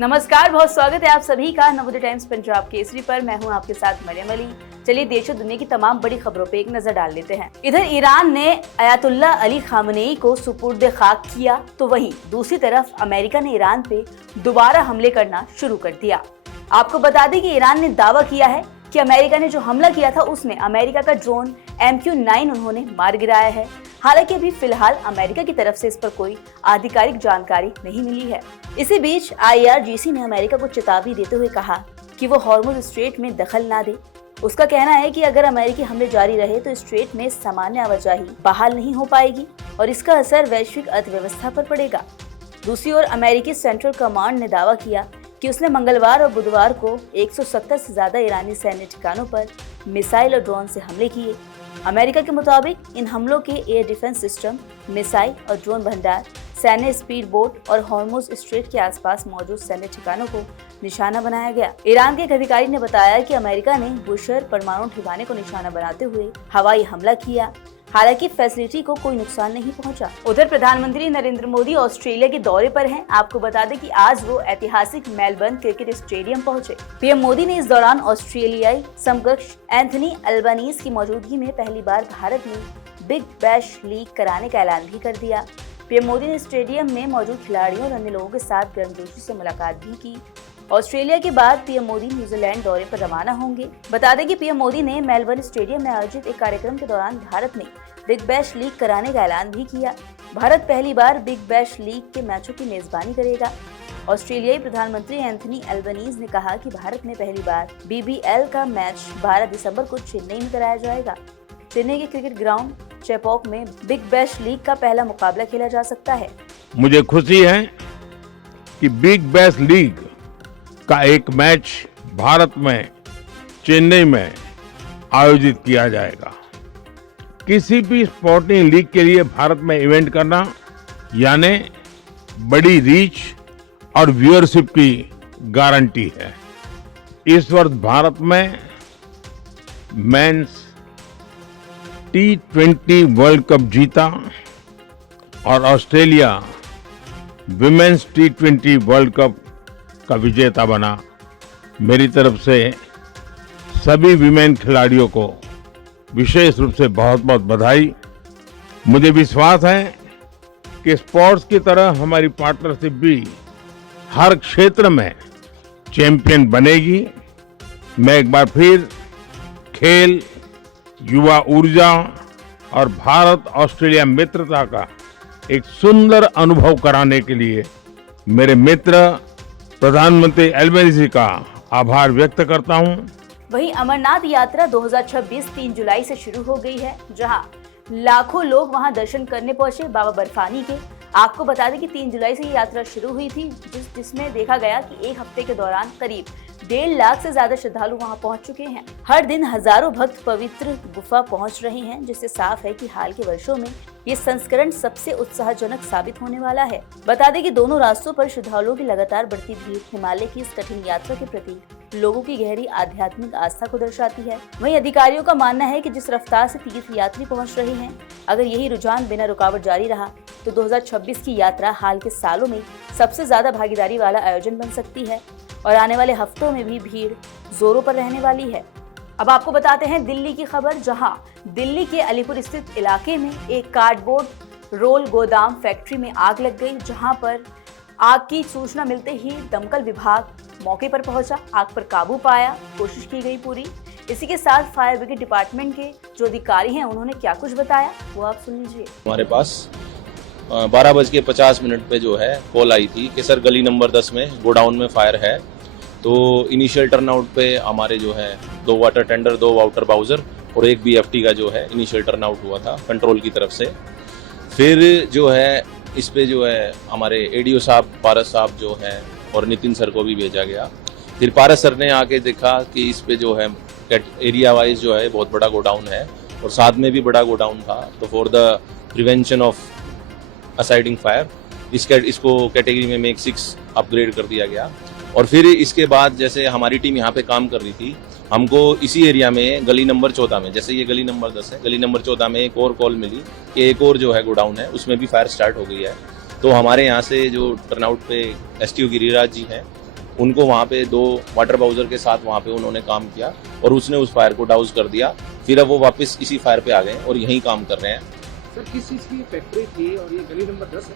नमस्कार, बहुत स्वागत है आप सभी का नवोदय टाइम्स पंजाब केसरी पर। मैं हूं आपके साथ मरियम अली। चलिए देश और दुनिया की तमाम बड़ी खबरों पे एक नजर डाल लेते हैं। इधर ईरान ने अयातुल्ला अली खामनेई को सुपुर्द खाक किया, तो वहीं दूसरी तरफ अमेरिका ने ईरान पे दोबारा हमले करना शुरू कर दिया। आपको बता दें कि ईरान ने दावा किया है कि अमेरिका ने जो हमला किया था उसमें अमेरिका का ड्रोन MQ-9 उन्होंने मार गिराया है। हालांकि अभी फिलहाल अमेरिका की तरफ से इस पर कोई आधिकारिक जानकारी नहीं मिली है। इसी बीच IRGC ने अमेरिका को चेतावनी देते हुए कहा कि वो हॉर्मुज स्ट्रेट में दखल ना दे। उसका कहना है कि अगर अमेरिकी हमले जारी रहे तो स्ट्रेट में सामान्य आवाजाही बहाल नहीं हो पाएगी और इसका असर वैश्विक अर्थव्यवस्था पर पड़ेगा। दूसरी ओर अमेरिकी सेंट्रल कमांड ने दावा किया कि उसने मंगलवार और बुधवार को 170 से ज्यादा ईरानी सैन्य ठिकानों पर मिसाइल और ड्रोन से हमले किए। अमेरिका के मुताबिक इन हमलों के एयर डिफेंस सिस्टम, मिसाइल और ड्रोन भंडार, सैन्य स्पीड बोट और हॉर्मुज स्ट्रेट के आसपास मौजूद सैन्य ठिकानों को निशाना बनाया गया। ईरान के एक अधिकारी ने बताया कि अमेरिका ने बुशर परमाणु ठिकाने को निशाना बनाते हुए हवाई हमला किया। हालांकि फैसिलिटी को कोई नुकसान नहीं पहुंचा। उधर प्रधानमंत्री नरेंद्र मोदी ऑस्ट्रेलिया के दौरे पर हैं। आपको बता दें कि आज वो ऐतिहासिक मेलबर्न क्रिकेट स्टेडियम पहुंचे। PM मोदी ने इस दौरान ऑस्ट्रेलियाई समकक्ष एंथनी अल्बानीज की मौजूदगी में पहली बार भारत में बिग बैश लीग कराने का ऐलान भी कर दिया। PM मोदी ने स्टेडियम में मौजूद खिलाड़ियों और अन्य लोगों के साथ गर्मजोशी से मुलाकात भी की। ऑस्ट्रेलिया के बाद PM मोदी न्यूजीलैंड दौरे पर रवाना होंगे। बता दें कि PM मोदी ने मेलबर्न स्टेडियम में आयोजित एक कार्यक्रम के दौरान भारत में बिग बैश लीग कराने का ऐलान भी किया। भारत पहली बार बिग बैश लीग के मैचों की मेजबानी करेगा। ऑस्ट्रेलियाई प्रधानमंत्री एंथनी अल्बानीज ने कहा कि भारत में पहली बार BBL का मैच 12 दिसंबर को चेन्नई में कराया जाएगा। चेन्नई के क्रिकेट ग्राउंड चेपॉक में बिग बैश लीग का पहला मुकाबला खेला जा सकता है। मुझे खुशी है कि बिग बैश लीग का एक मैच भारत में चेन्नई में आयोजित किया जाएगा। किसी भी स्पोर्टिंग लीग के लिए भारत में इवेंट करना यानी बड़ी रीच और व्यूअरशिप की गारंटी है। इस वर्ष भारत में मेंस T20 वर्ल्ड कप जीता और Australia women's T20 world cup का विजेता बना। मेरी तरफ से सभी विमेन खिलाड़ियों को विशेष रूप से बहुत बहुत बधाई। मुझे विश्वास है कि स्पोर्ट्स की तरह हमारी पार्टनरशिप भी हर क्षेत्र में चैंपियन बनेगी। मैं एक बार फिर खेल, युवा ऊर्जा और भारत ऑस्ट्रेलिया मित्रता का एक सुंदर अनुभव कराने के लिए मेरे मित्र प्रधानमंत्री अल्बानीज का आभार व्यक्त करता हूं। वहीं अमरनाथ यात्रा 2026 3 जुलाई से शुरू हो गई है, जहां लाखों लोग वहां दर्शन करने पहुंचे बाबा बर्फानी के। आपको बता दें कि 3 जुलाई से ये यात्रा शुरू हुई थी, जिसमें देखा गया कि एक हफ्ते के दौरान करीब 1.5 लाख से ज्यादा श्रद्धालु वहां पहुंच चुके हैं। हर दिन हजारों भक्त पवित्र गुफा पहुंच रहे हैं, जिससे साफ है कि हाल के वर्षों में ये संस्करण सबसे उत्साहजनक साबित होने वाला है। बता दें कि दोनों रास्तों पर श्रद्धालुओं की लगातार बढ़ती भीड़ हिमालय की इस कठिन यात्रा के प्रति लोगों की गहरी आध्यात्मिक आस्था को दर्शाती है। वहीं अधिकारियों का मानना है कि जिस रफ्तार से तीर्थ यात्री पहुंच रहे हैं, अगर यही रुझान बिना रुकावट जारी रहा तो 2026 की यात्रा हाल के सालों में सबसे ज्यादा भागीदारी वाला आयोजन बन सकती है और आने वाले हफ्तों में भी भीड़ जोरों पर रहने वाली है। अब आपको बताते हैं दिल्ली की खबर, जहां दिल्ली के अलीपुर स्थित इलाके में एक कार्डबोर्ड रोल गोदाम फैक्ट्री में आग लग गई, जहां पर आग की सूचना मिलते ही दमकल विभाग मौके पर पहुंचा, आग पर काबू पाया, कोशिश की गई पूरी। इसी के साथ फायर ब्रिगेड डिपार्टमेंट के जो अधिकारी हैं उन्होंने क्या कुछ बताया वो आप सुन लीजिए। हमारे पास 12:50 पे जो है कॉल आई थी कि सर गली नंबर 10 में गोडाउन में फायर है। तो इनिशियल टर्नआउट पे हमारे जो है 2 वाटर टेंडर, 2 वाटर बाउजर और 1 BFT का जो है इनिशियल टर्नआउट हुआ था कंट्रोल की तरफ से। फिर जो है इस पे जो है हमारे ADO साहब, पारस साहब जो है और नितिन सर को भी भेजा गया। फिर पारस सर ने आके देखा कि इस पे जो है एरिया वाइज जो है बहुत बड़ा गोडाउन है और साथ में भी बड़ा गोडाउन था। तो for the prevention of accidental fire इसको कैटेगरी में मेक 6 अपग्रेड कर दिया गया। और फिर इसके बाद जैसे हमारी टीम यहाँ पे काम कर रही थी, हमको इसी एरिया में गली नंबर 14 में, जैसे ये गली नंबर 10 है, गली नंबर 14 में एक और कॉल मिली कि एक और जो है गोडाउन है उसमें भी फायर स्टार्ट हो गई है। तो हमारे यहाँ से जो टर्नआउट पे STO गिरिराज जी हैं उनको वहाँ पे 2 वाटर बाउजर के साथ वहाँ पे उन्होंने काम किया और उसने उस फायर को डाउज कर दिया। फिर अब वो वापस इसी फायर पे आ गए और यहीं काम कर रहे हैं। सर किस चीज़ की फैक्ट्री थी और ये गली नंबर 10 है?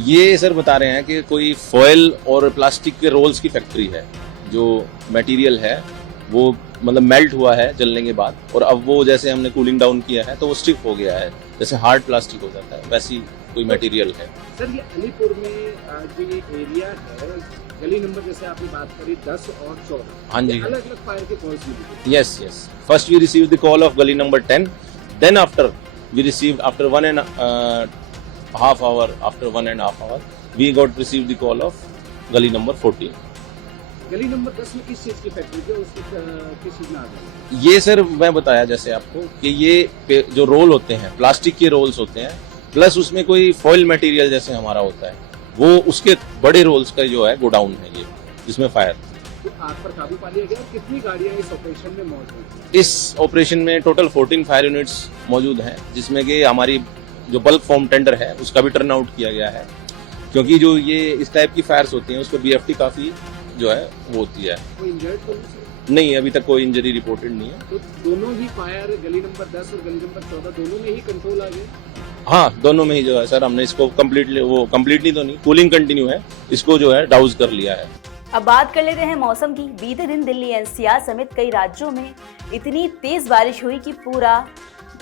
ये सर बता रहे हैं कि कोई फॉयल और प्लास्टिक के रोल्स की फैक्ट्री है। जो मटेरियल है वो मतलब मेल्ट हुआ है जलने के बाद, और अब वो जैसे हमने कूलिंग डाउन किया है तो वो स्टिफ हो गया है, जैसे हार्ड प्लास्टिक हो जाता है वैसी कोई मटेरियल है। सर ये अलीपुर में जो ये एरिया है, गली नंबर जैसे आपने बात करी 10 और 14, हाँ जी, अलग अलग फायर के कॉल्स मिली। yes, first we received the call of gully number 10, then after we received after 1.5 hour we got received the call of gully number 14। गली नंबर 10 में किस चीज़ की फैक्ट्री थी, उसकी किस चीज़ में आ गई? ये सर मैं बताया जैसे आपको कि ये जो रोल होते हैं प्लास्टिक के रोल्स होते हैं, प्लस उसमें कोई फॉइल मटेरियल जैसे हमारा होता है, वो उसके बड़े रोल्स का जो है गोडाउन है ये, जिसमें फायर। तो आग पर काबू पा लिया गया। कितनी गाड़ियाँ इस ऑपरेशन में मौजूद हैं? इस ऑपरेशन में टोटल 14 फायर यूनिट्स मौजूद हैं, जिसमें कि हमारी जो बल्क फॉर्म टेंडर है उसका भी टर्न आउट किया गया है, क्योंकि जो ये इस टाइप की फायर्स होती हैं उस पर BFT काफ़ी जो है वो होती है। कोई इंजर्ड तो नहीं? नहीं, अभी तक कोई इंजरी रिपोर्टेड नहीं है। तो दोनों ही फायर गली नंबर 10 और गली नंबर 14 दोनों में ही कंट्रोल आ गए? हाँ, दोनों में ही जो है सर हमने इसको कम्प्लीटली तो नहीं, कूलिंग कंटिन्यू है, इसको जो है डाउज कर लिया है। अब बात कर लेते हैं मौसम की। बीते दिन दिल्ली NCR समेत कई राज्यों में इतनी तेज बारिश हुई कि पूरा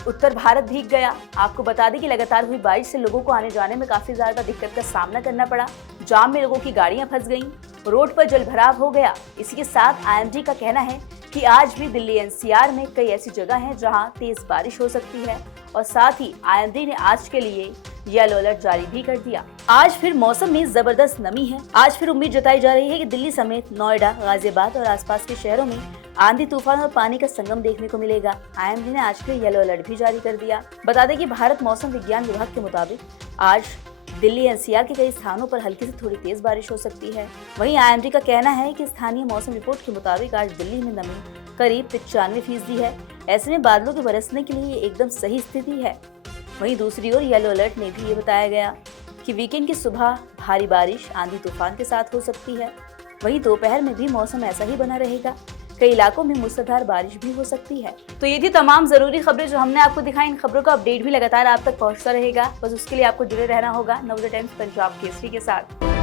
उत्तर भारत भीग गया। आपको बता दें कि लगातार हुई बारिश से लोगों को आने जाने में काफी ज्यादा दिक्कत का सामना करना पड़ा। जाम में लोगों की गाड़ियां फंस गईं, रोड पर जलभराव हो गया। इसी के साथ IMD का कहना है कि आज भी दिल्ली NCR में कई ऐसी जगह हैं जहां तेज बारिश हो सकती है, और साथ ही IMD ने आज के लिए येलो अलर्ट जारी भी कर दिया। आज फिर मौसम में जबरदस्त नमी है। आज फिर उम्मीद जताई जा रही है कि दिल्ली समेत नोएडा, गाजियाबाद और आसपास के शहरों में आंधी तूफान और पानी का संगम देखने को मिलेगा। IMD ने आज के लिए येलो अलर्ट भी जारी कर दिया। बता दें कि भारत मौसम विज्ञान विभाग के मुताबिक आज दिल्ली NCR के कई स्थानों पर हल्की से थोड़ी तेज बारिश हो सकती है। वहीं IMD का कहना है कि स्थानीय मौसम रिपोर्ट के मुताबिक आज दिल्ली में नमी करीब 95% है। ऐसे में बादलों के बरसने के लिए एकदम सही स्थिति है। वहीं दूसरी ओर येलो अलर्ट में भी ये बताया गया कि वीकेंड की सुबह भारी बारिश आंधी तूफान के साथ हो सकती है। वहीं दोपहर में भी मौसम ऐसा ही बना रहेगा। कई इलाकों में मूसलाधार बारिश भी हो सकती है। तो ये थी तमाम जरूरी खबरें जो हमने आपको दिखाई। इन खबरों का अपडेट भी लगातार आप तक पहुंचता रहेगा। बस उसके लिए आपको जुड़े रहना होगा नवोदय टाइम्स पंजाब केसरी के साथ।